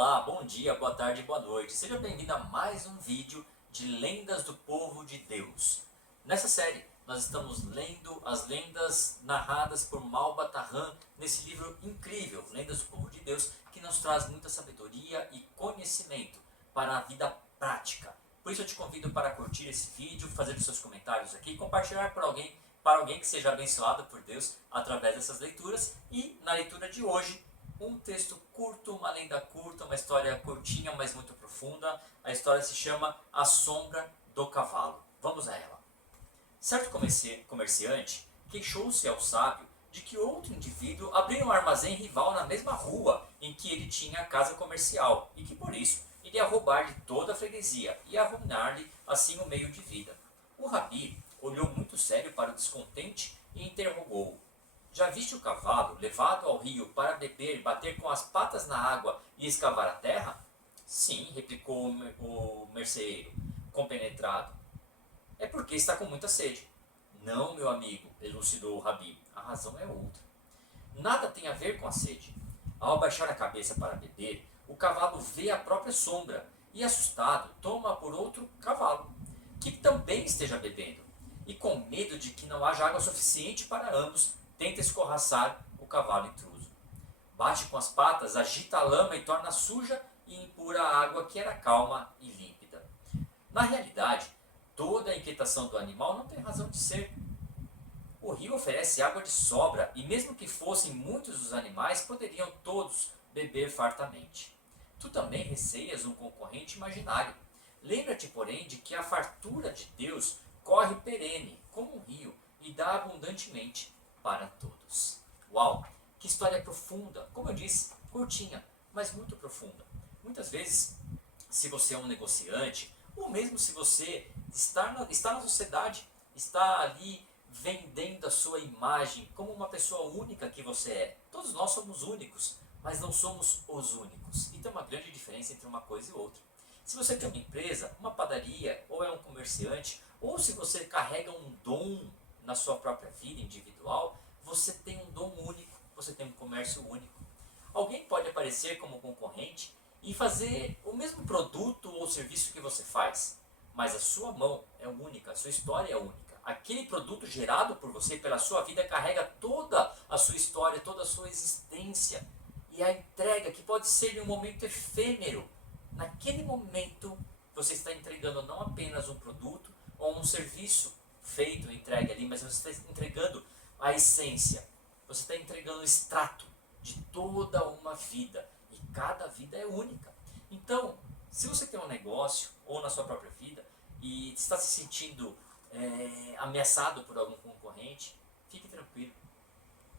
Olá, bom dia, boa tarde, boa noite. Seja bem-vindo a mais um vídeo de Lendas do Povo de Deus. Nessa série, nós estamos lendo as lendas narradas por Malba Tahan nesse livro incrível, Lendas do Povo de Deus, que nos traz muita sabedoria e conhecimento para a vida prática. Por isso eu te convido para curtir esse vídeo, fazer os seus comentários aqui e compartilhar para alguém que seja abençoado por Deus através dessas leituras. E na leitura de hoje, um texto curto, uma lenda curta, uma história curtinha, mas muito profunda. A história se chama A Sombra do Cavalo. Vamos a ela. Certo comerciante queixou-se ao sábio de que outro indivíduo abriu um armazém rival na mesma rua em que ele tinha a casa comercial e que por isso iria roubar de toda a freguesia e arruinar-lhe assim o meio de vida. O rabi olhou muito sério para o descontente e interrogou-o: já viste o cavalo levado ao rio para beber, bater com as patas na água e escavar a terra? Sim, replicou o merceeiro, compenetrado. É porque está com muita sede. Não, meu amigo, elucidou o rabi, a razão é outra. Nada tem a ver com a sede. Ao abaixar a cabeça para beber, o cavalo vê a própria sombra e, assustado, toma por outro cavalo, que também esteja bebendo, e com medo de que não haja água suficiente para ambos, tenta escorraçar o cavalo intruso. Bate com as patas, agita a lama e torna suja e impura a água que era calma e límpida. Na realidade, toda a inquietação do animal não tem razão de ser. O rio oferece água de sobra e mesmo que fossem muitos os animais, poderiam todos beber fartamente. Tu também receias um concorrente imaginário. Lembra-te, porém, de que a fartura de Deus corre perene, como um rio, e dá abundantemente para todos. Uau! Que história profunda! Como eu disse, curtinha, mas muito profunda. Muitas vezes, se você é um negociante, ou mesmo se você está na sociedade, está ali vendendo a sua imagem como uma pessoa única que você é. Todos nós somos únicos, mas não somos os únicos. E tem uma grande diferença entre uma coisa e outra. Se você tem uma empresa, uma padaria, ou é um comerciante, ou se você carrega um dom na sua própria vida individual, você tem um dom único, você tem um comércio único. Alguém pode aparecer como concorrente e fazer o mesmo produto ou serviço que você faz, mas a sua mão é única, a sua história é única. Aquele produto gerado por você, pela sua vida, carrega toda a sua história, toda a sua existência. E a entrega, que pode ser em um momento efêmero, naquele momento você está entregando não apenas um produto ou um serviço feito, entregue ali, mas você está entregando a essência. Você está entregando o extrato de toda uma vida. E cada vida é única. Então, se você tem um negócio ou na sua própria vida e está se sentindo ameaçado por algum concorrente, fique tranquilo,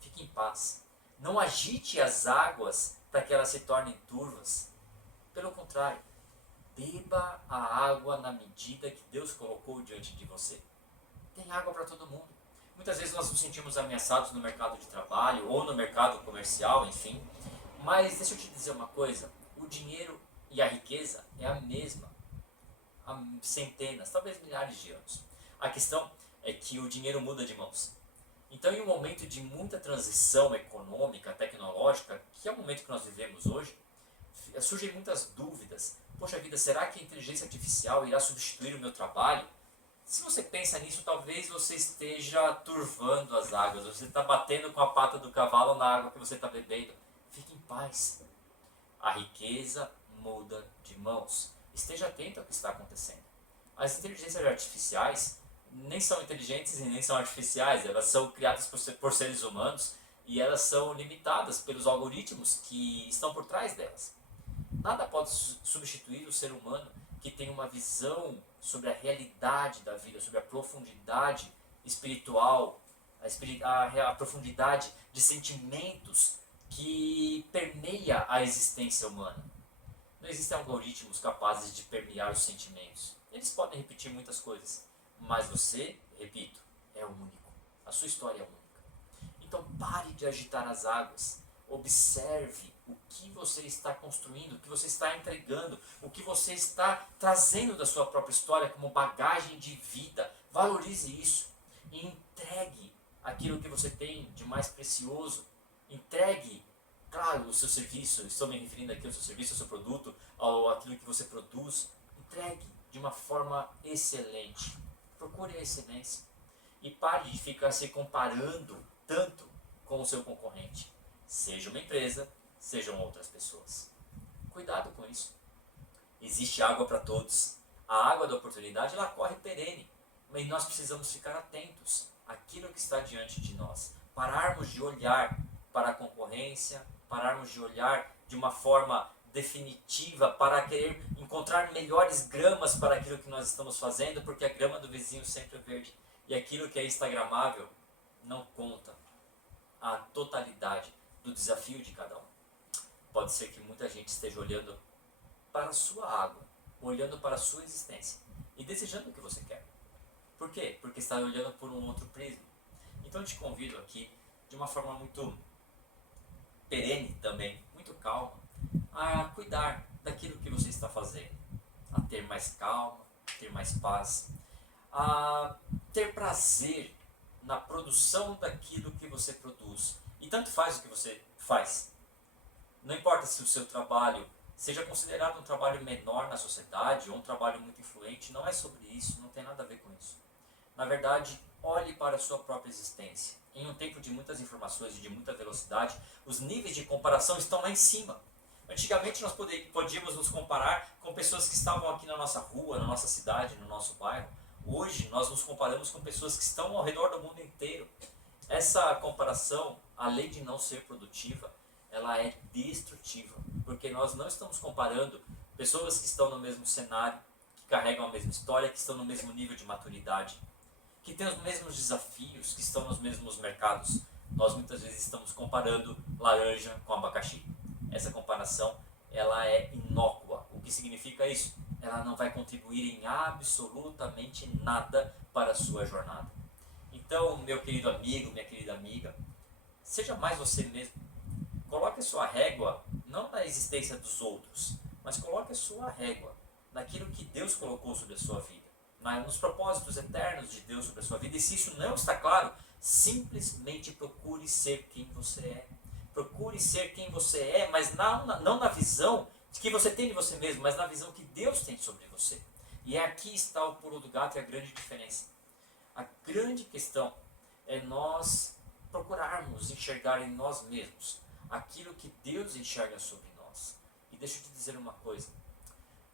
fique em paz. Não agite as águas para que elas se tornem turvas. Pelo contrário, beba a água na medida que Deus colocou diante de você. Tem água para todo mundo. Muitas vezes nós nos sentimos ameaçados no mercado de trabalho ou no mercado comercial, enfim. Mas deixa eu te dizer uma coisa, o dinheiro e a riqueza é a mesma há centenas, talvez milhares de anos. A questão é que o dinheiro muda de mãos. Então, em um momento de muita transição econômica, tecnológica, que é o momento que nós vivemos hoje, surgem muitas dúvidas. Poxa vida, será que a inteligência artificial irá substituir o meu trabalho? Se você pensa nisso, talvez você esteja turvando as águas, você está batendo com a pata do cavalo na água que você está bebendo. Fique em paz. A riqueza muda de mãos. Esteja atento ao que está acontecendo. As inteligências artificiais nem são inteligentes e nem são artificiais, elas são criadas por seres humanos e elas são limitadas pelos algoritmos que estão por trás delas. Nada pode substituir o ser humano que tem uma visão sobre a realidade da vida, sobre a profundidade espiritual, a profundidade de sentimentos que permeia a existência humana. Não existem algoritmos capazes de permear os sentimentos. Eles podem repetir muitas coisas, mas você, repito, é único. A sua história é única. Então pare de agitar as águas. Observe o que você está construindo, o que você está entregando, o que você está trazendo da sua própria história como bagagem de vida. Valorize isso e entregue aquilo que você tem de mais precioso. Entregue Claro, o seu serviço, estou me referindo aqui ao seu serviço, ao seu produto, ao aquilo que você produz, entregue de uma forma excelente. Procure a excelência. E pare de ficar se comparando tanto com o seu concorrente. Seja uma empresa, sejam outras pessoas. Cuidado com isso. Existe água para todos. A água da oportunidade, ela corre perene. Mas nós precisamos ficar atentos àquilo que está diante de nós. Pararmos de olhar para a concorrência, pararmos de olhar de uma forma definitiva para querer encontrar melhores gramas para aquilo que nós estamos fazendo, porque a grama do vizinho sempre é verde. E aquilo que é instagramável não conta a totalidade do desafio de cada um. Pode ser que muita gente esteja olhando para a sua água, olhando para a sua existência e desejando o que você quer. Por quê? Porque está olhando por um outro prisma. Então eu te convido aqui, de uma forma muito perene também, muito calma, a cuidar daquilo que você está fazendo, a ter mais calma, ter mais paz, a ter prazer na produção daquilo que você produz. E tanto faz o que você faz. Não importa se o seu trabalho seja considerado um trabalho menor na sociedade ou um trabalho muito influente, não é sobre isso, não tem nada a ver com isso. Na verdade, olhe para a sua própria existência. Em um tempo de muitas informações e de muita velocidade, os níveis de comparação estão lá em cima. Antigamente nós podíamos nos comparar com pessoas que estavam aqui na nossa rua, na nossa cidade, no nosso bairro. Hoje nós nos comparamos com pessoas que estão ao redor do mundo inteiro. Essa comparação, além de não ser produtiva, ela é destrutiva, porque nós não estamos comparando pessoas que estão no mesmo cenário, que carregam a mesma história, que estão no mesmo nível de maturidade, que têm os mesmos desafios, que estão nos mesmos mercados. Nós muitas vezes estamos comparando laranja com abacaxi. Essa comparação, ela é inócua. O que significa isso? Ela não vai contribuir em absolutamente nada para a sua jornada. Então, meu querido amigo, minha querida amiga, seja mais você mesmo. Coloque a sua régua não na existência dos outros, mas coloque a sua régua naquilo que Deus colocou sobre a sua vida, nos propósitos eternos de Deus sobre a sua vida. E se isso não está claro, simplesmente procure ser quem você é. Procure ser quem você é, mas não na visão que você tem de você mesmo, mas na visão que Deus tem sobre você. E aqui está o pulo do gato e a grande diferença. A grande questão é nós procurarmos enxergar em nós mesmos aquilo que Deus enxerga sobre nós. E deixa eu te dizer uma coisa.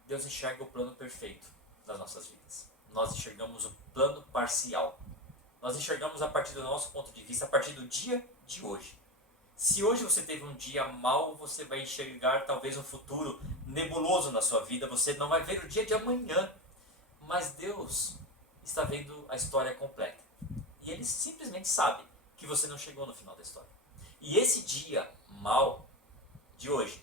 Deus enxerga o plano perfeito das nossas vidas. Nós enxergamos o plano parcial. Nós enxergamos a partir do nosso ponto de vista, a partir do dia de hoje. Se hoje você teve um dia mau, você vai enxergar talvez um futuro nebuloso na sua vida. Você não vai ver o dia de amanhã. Mas Deus está vendo a história completa. E Ele simplesmente sabe que você não chegou no final da história. E esse dia mau de hoje,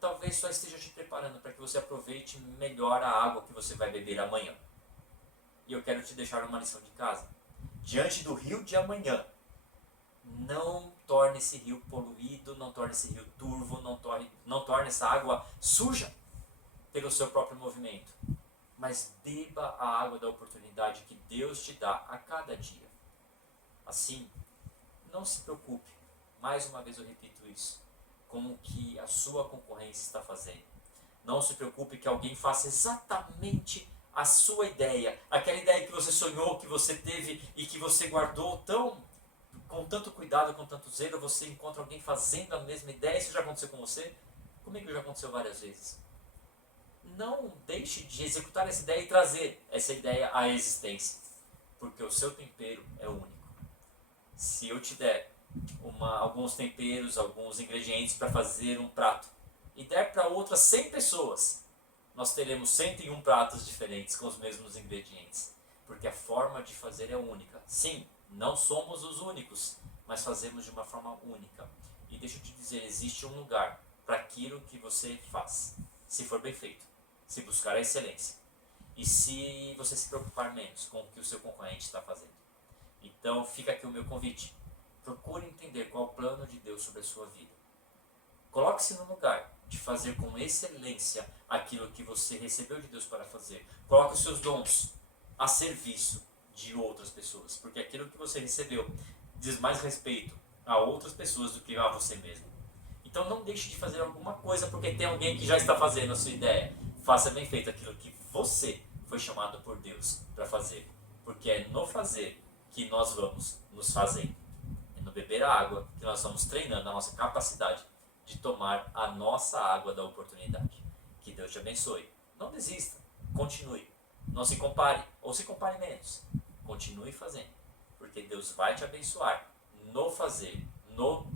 talvez só esteja te preparando para que você aproveite melhor a água que você vai beber amanhã. E eu quero te deixar uma lição de casa. Diante do rio de amanhã, não torne esse rio poluído, não torne esse rio turvo, não torne essa água suja pelo seu próprio movimento. Mas beba a água da oportunidade que Deus te dá a cada dia. Assim, não se preocupe, mais uma vez eu repito isso, com o que a sua concorrência está fazendo. Não se preocupe que alguém faça exatamente a sua ideia, aquela ideia que você sonhou, que você teve e que você guardou com tanto cuidado, com tanto zelo. Você encontra alguém fazendo a mesma ideia. Isso já aconteceu com você? Comigo já aconteceu várias vezes. Não deixe de executar essa ideia e trazer essa ideia à existência, porque o seu tempero é único. Se eu te der alguns temperos, alguns ingredientes para fazer um prato e der para outras 100 pessoas, nós teremos 101 pratos diferentes com os mesmos ingredientes, porque a forma de fazer é única. Sim, não somos os únicos, mas fazemos de uma forma única. E deixa eu te dizer, existe um lugar para aquilo que você faz, se for bem feito, se buscar a excelência e se você se preocupar menos com o que o seu concorrente está fazendo. Então fica aqui o meu convite. Procure entender qual é o plano de Deus sobre a sua vida. Coloque-se no lugar de fazer com excelência aquilo que você recebeu de Deus para fazer. Coloque os seus dons a serviço de outras pessoas, porque aquilo que você recebeu diz mais respeito a outras pessoas do que a você mesmo. Então Então não deixe de fazer alguma coisa porque tem alguém que já está fazendo a sua ideia. Faça bem feito aquilo que você foi chamado por Deus para fazer. Porque é no fazer que nós vamos nos fazer. É no beber a água que nós vamos treinando a nossa capacidade de tomar a nossa água da oportunidade. Que Deus te abençoe. Não desista. Continue. Não se compare. Ou se compare menos. Continue fazendo. Porque Deus vai te abençoar no fazer, no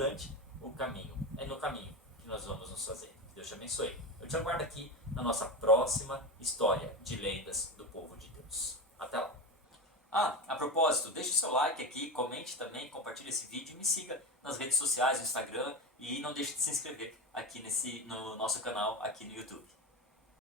durante o caminho. É no caminho que nós vamos nos fazer. Deus te abençoe. Eu te aguardo aqui na nossa próxima história de lendas do povo de Deus. Até lá. A propósito, deixe seu like aqui, comente também, compartilhe esse vídeo e me siga nas redes sociais, no Instagram, e não deixe de se inscrever aqui no nosso canal aqui no YouTube.